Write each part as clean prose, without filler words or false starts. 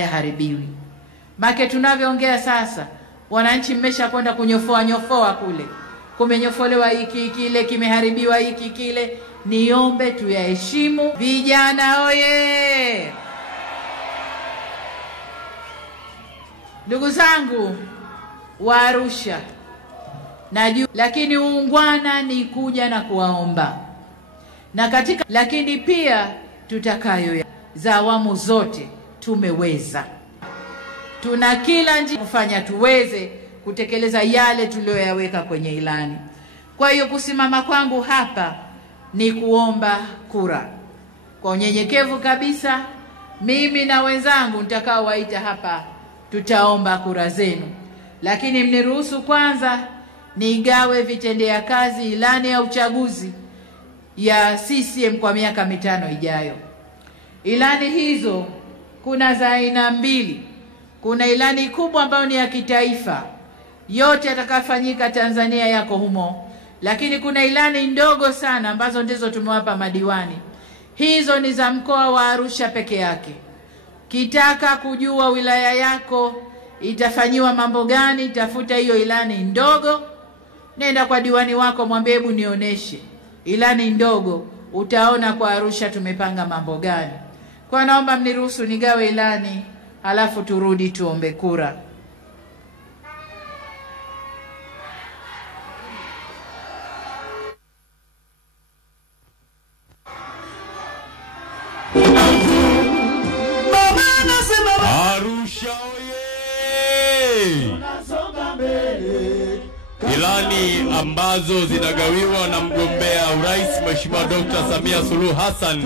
hayaharibiwi. Make tunavyoongea sasa, wananchi mmesha kwenda kunyofoa kule. Kumenyofolewa hiki kile, kimeharibiwa hiki kile. Niombe tuyaheshimu. Vijana oye! Ndugu zangu wa Arusha, najua, lakini uungwana ni kuja na kuwaomba. Na katika lakini pia tutakayo za awamu zote tumeweza. Tuna kila njia kufanya tuweze kutekeleza yale tuliyoyaweka kwenye ilani. Kwa hiyo kusimama kwangu hapa ni kuomba kura. Kwa unyenyekevu kabisa, mimi na wenzangu nitakao waita hapa tutaomba kura zenu. Lakini mniruhusu kwanza nigawe vitendea kazi ilani ya uchaguzi ya CCM kwa miaka 5 ijayo. Ilani hizo kuna za aina mbili. Kuna ilani kubwa ambayo ni ya kitaifa, yote yatakayofanyika Tanzania yako humo. Lakini kuna ilani ndogo sana ambazo ndizo tumewapa madiwani. Hizo ni za mkoa wa Arusha peke yake. Kitaka kujua wilaya yako itafanyiwa mambo gani, tafuta hiyo ilani ndogo. Nenda kwa diwani wako, mwambie hebu nionyeshe ilani ndogo, utaona kwa Arusha tumepanga mambo gani. Kwa naomba mniruhusu nigawe ilani, halafu turudi tuombe kura. Arusha oye! Ilani ambazo zinagawiwa na mgombea urais Mheshimiwa Dr. Samia Suluhu Hassan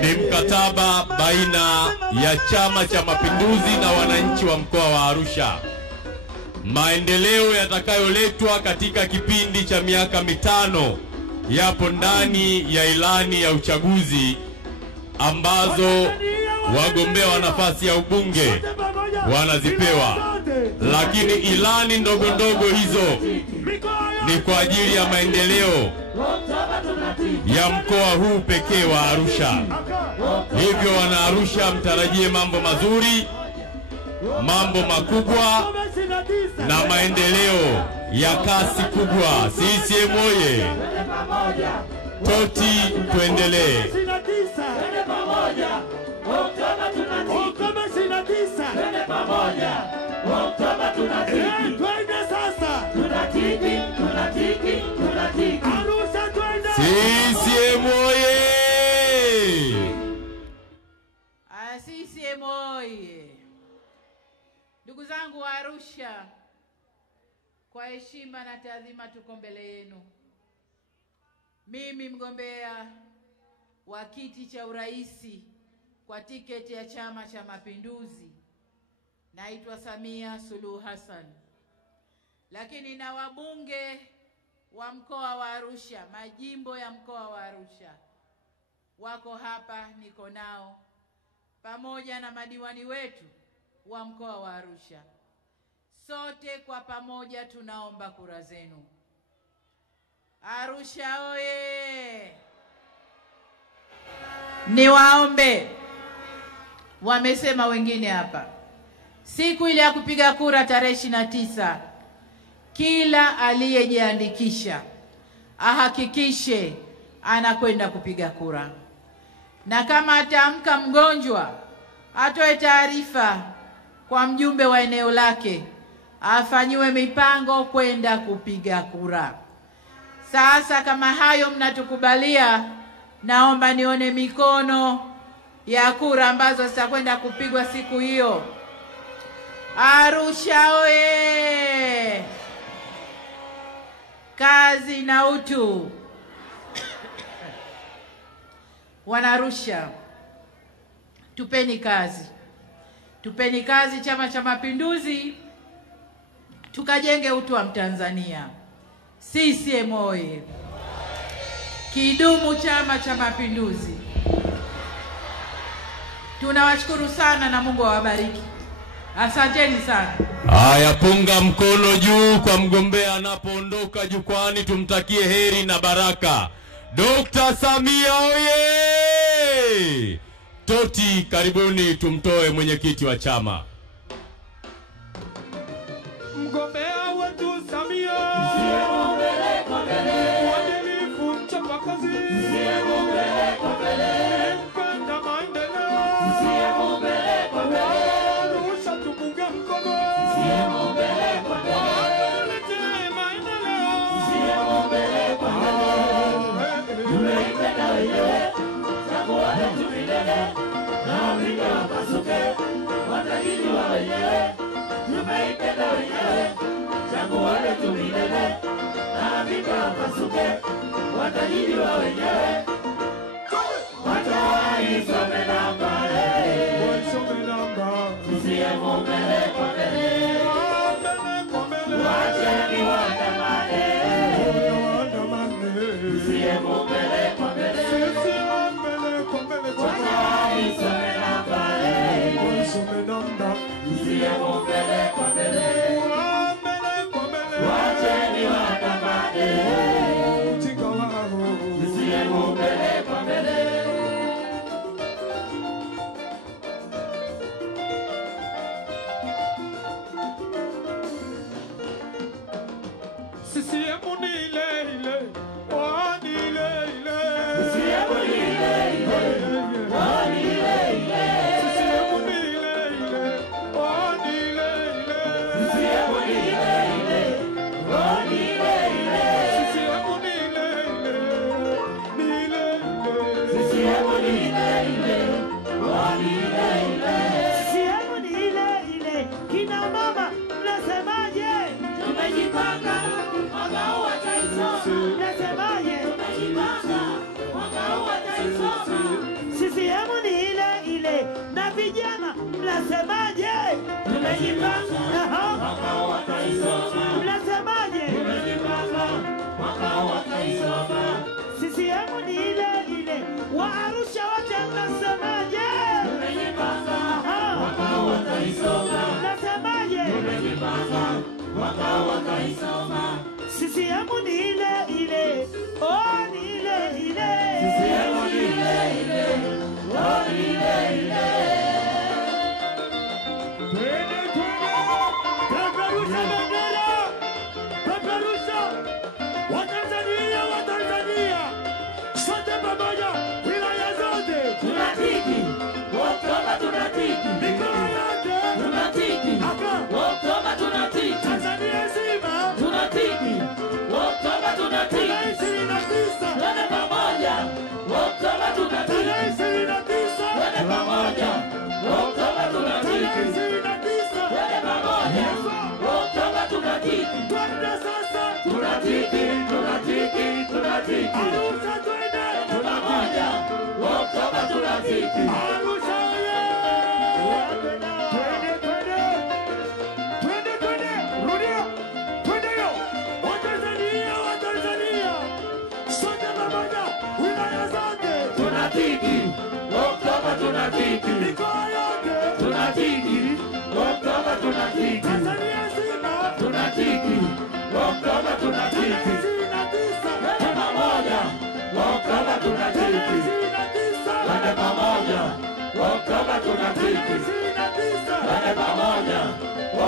ni mkataba baina ya Chama cha Mapinduzi na wananchi wa mkoa wa Arusha. Maendeleo yatakayoletwa katika kipindi cha miaka 5 yapo ndani ya ilani ya uchaguzi ambazo wagombea wa nafasi ya ubunge wanazipewa. Lakini ilani ndogo ndogo hizo ni kwa ajili ya maendeleo ya mkoa huu pekee wa Arusha. Hivyo wana Arusha mtarajie mambo mazuri, mambo makubwa na maendeleo ya kasi kubwa. CCM oye! Toti tuendelee. CCM oye! CCM oye! Ndugu zangu wa Arusha, kwa heshima na taadhima tuko mbele yenu. Mimi mgombea wa kiti cha uraisi kwa tiketi ya Chama cha Mapinduzi, naitwa Samia Suluhu Hassan. Lakini na wabunge wa mkoa wa Arusha, majimbo ya mkoa wa Arusha wako hapa, niko nao, pamoja na madiwani wetu wa mkoa wa Arusha. Sote kwa pamoja tunaomba kura zenu. Arusha oye! Niwaombe, wamesema wengine hapa, siku ile ya kupiga kura tarehe 29, kila aliyejiandikisha ahakikishe anakwenda kupiga kura. Na kama ataamka mgonjwa, atoe taarifa kwa mjumbe wa eneo lake, afanyiwe mipango kwenda kupiga kura. Sasa kama hayo mnatukubalia, naomba nione mikono ya kura ambazo zitakwenda kupigwa siku hiyo. Arusha oye! Kazi na utu. Wana Arusha, tupeni kazi. Tupeni kazi Chama cha Mapinduzi, tukajenge utu wa Mtanzania. CCM oye! Kidumu Chama cha Mapinduzi. Tunawashukuru sana na Mungu awabariki. Asanteni sana. Haya, punga mkono juu kwa mgombea anapoondoka jukwani, tumtakie heri na baraka. Dr. Samia oye! Toti, karibuni tumtoe mwenyekiti wa chama. Mgombea wetu Samia, CCM mbele kwa mbele, mwadilifu mchapakazi, CCM mbele kwa mbele, mpenda maendeleo, CCM mbele kwa mbele, Arusha tupunge mkono, CCM mbele kwa mbele, tuletee maendeleo, CCM mbele kwa mbele, tumeipenda wenyewe, chagua letu milele, na wapige wapasuke, watajiri wa wenyewe. Tumeipenda wenyewe, chagua letu milele, na vita wapasuke, watajiri wa wenyewe. Waisome namba, waisome namba, CCM mbele kwa mbele, wacheni waandamane, CCM mbele kwa mbele, waisome namba, waisome namba, CCM mbele kwa mbele, wacheni waandamane, CCM mbele kwa mbele. CCM ni ile ile, ni ile ile, CCM ni ile ile, ni ile ile, CCM ni ile ile, ni ile ile, CCM ni ile ile, ni ile ile, CCM ni ile ile, ni ile ile, CCM ni ile ile, ni ile ile, CCM ni ile ile. Kina mama mnasemaje? Tumejipanga mwaka huu wataisoma. Mnasemaje? Tumejipanga mwaka huu wataisoma. CCM ni ile ile. Na vijana mnasemaje? Tumejipanga mwaka huu wataisoma. Mnasemaje? Tumejipanga mwaka huu wataisoma. CCM ni ile ile. Wa Arusha wote mnasemaje? Tumejipanga mwaka huu wataisoma. Mnasemaje? Tumejipanga mwaka huu wataisoma. CCM ni ile ile, ni ile ile, CCM ni ile ile, ni ile ile. Twende peperusha bendera, peperusha Watanzania, Watanzania sote pamoja, wilaya zote tunatiki, Oktoba tunatiki, mikoa yote tunatiki, Oktoba tunatiki, Tanzania nzima tunatiki, Oktoba tunatiki, 29 twende pamoja, Oktoba tunatiki, 29 twende pamoja, Oktoba tunatiki, 29 twende pamoja, Oktoba tunatiki, twende sasa, tunatiki, tunatiki, tunatiki, Arusha twende pamoja, Oktoba tunatiki, Arusha Oktoba tunatiki, mikoa yote tunatiki, Oktoba tunatiki, Tanzania nzima tunatiki, Oktoba tunatiki, 29 twende pamoja, Oktoba tunatiki, 29 twende pamoja, Oktoba tunatiki, 29 twende pamoja,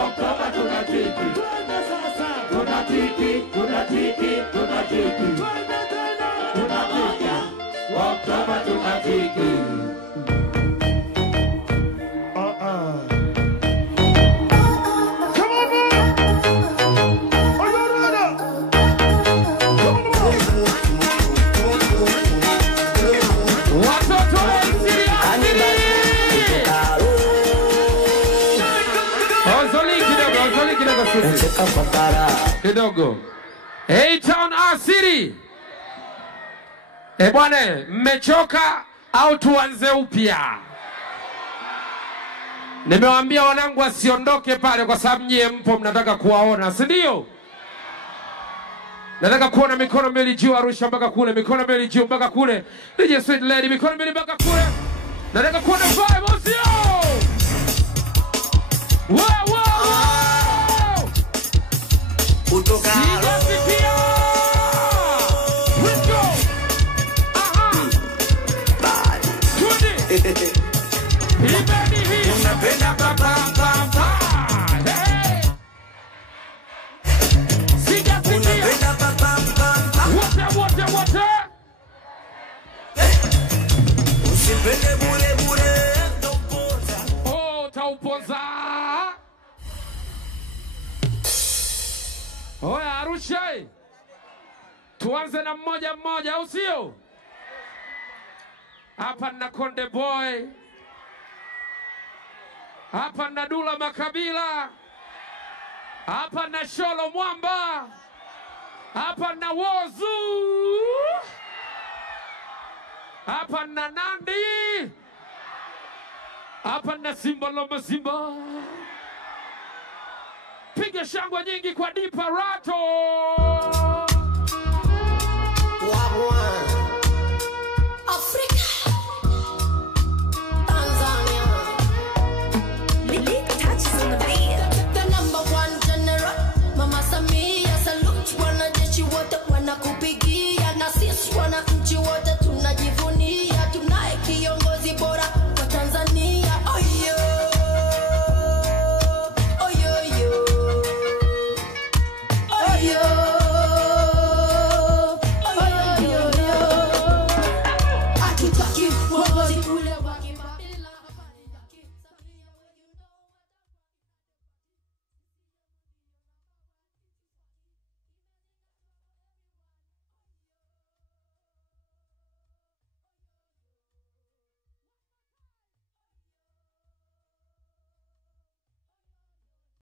Oktoba tunatiki, twende sasa, tunatiki, tunatiki, tunatiki, twende tena, pamoja, Oktoba tunatiki. Kidogo. A-Town Asili. Bwana, mmechoka au tuanze upya? Nimewaambia wanangu wasiondoke pale kwa sababu nyie mpo mnataka kuwaona, si ndio? Nataka kuona mikono mbili juu Arusha mpaka kule, mikono mbili juu mpaka kule. DJ Sweet Lady, mikono mbili mpaka kule. Nataka kuona vibe, sio? Wow, wow! Utoka let's go. Aha. Bye. kaupoza. Oya Arusha, tuanze na mmoja mmoja, au sio? Hapa na Konde Boy, hapa na Dula Makabila, hapa na Sholo Mwamba, hapa na Wozu, hapa na Nandi, hapa na Simba Lomba Simba. Piga shangwe nyingi kwa Diparato.